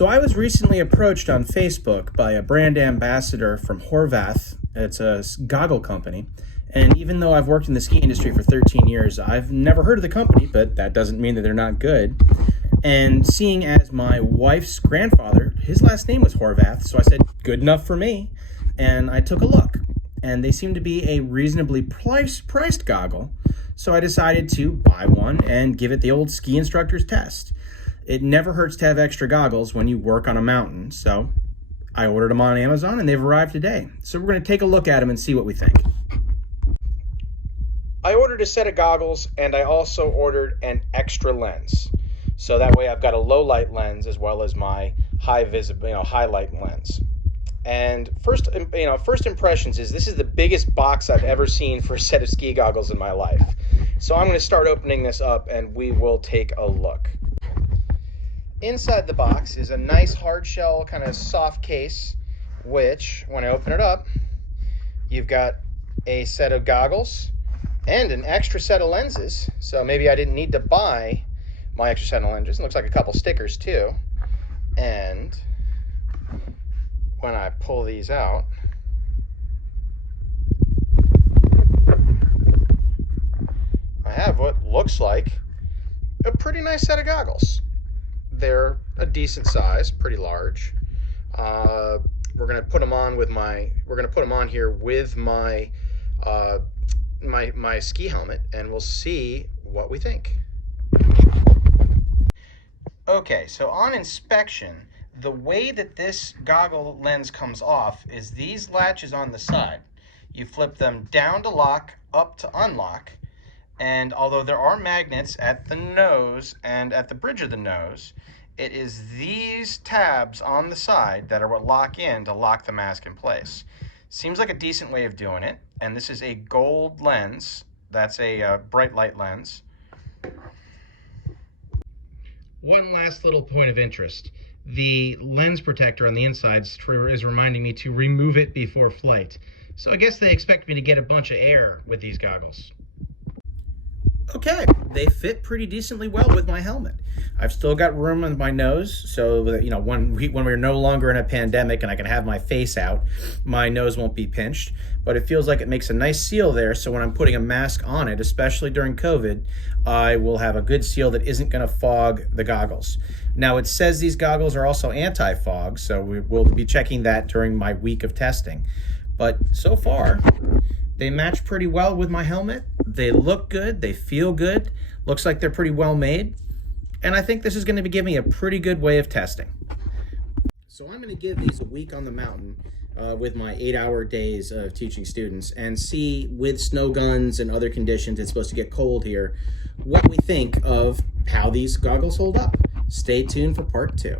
So I was recently approached on Facebook by a brand ambassador from Horvath. It's a goggle company. And even though I've worked in the ski industry for 13 years, I've never heard of the company, but that doesn't mean that they're not good. And seeing as my wife's grandfather, his last name was Horvath, so I said, good enough for me. And I took a look. And they seem to be a reasonably priced goggle. So I decided to buy one and give it the Ol Ski Instructor's test. It never hurts to have extra goggles when you work on a mountain. So I ordered them on Amazon and they've arrived today. So we're going to take a look at them and see what we think. I ordered a set of goggles and I also ordered an extra lens. So that way I've got a low light lens as well as my high light lens. And first impressions is this is the biggest box I've ever seen for a set of ski goggles in my life. So I'm going to start opening this up and we will take a look. Inside the box is a nice hard shell kind of soft case, which when I open it up, you've got a set of goggles and an extra set of lenses. So maybe I didn't need to buy my extra set of lenses. It looks like a couple stickers too. And when I pull these out, I have what looks like a pretty nice set of goggles. They're a decent size, pretty large. We're gonna put them on with here with my my ski helmet, and we'll see what we think. Okay, so on inspection, the way that this goggle lens comes off is these latches on the side. You flip them down to lock, up to unlock, and although there are magnets at the nose and at the bridge of the nose, it is these tabs on the side that are what lock in to lock the mask in place. Seems like a decent way of doing it, and this is a gold lens. That's a bright light lens. One last little point of interest. The lens protector on the inside is reminding me to remove it before flight. So I guess they expect me to get a bunch of air with these goggles. Okay, they fit pretty decently well with my helmet. I've still got room on my nose, so that, you know, when we're no longer in a pandemic and I can have my face out, my nose won't be pinched. But it feels like it makes a nice seal there, so when I'm putting a mask on it, especially during COVID, I will have a good seal that isn't going to fog the goggles. Now, it says these goggles are also anti-fog, so we will be checking that during my week of testing. But so far, they match pretty well with my helmet. They look good. They feel good. Looks like they're pretty well made. And I think this is going to give me a pretty good way of testing. So I'm going to give these a week on the mountain with my 8-hour days of teaching students and see, with snow guns and other conditions, it's supposed to get cold here, what we think of how these goggles hold up. Stay tuned for part 2.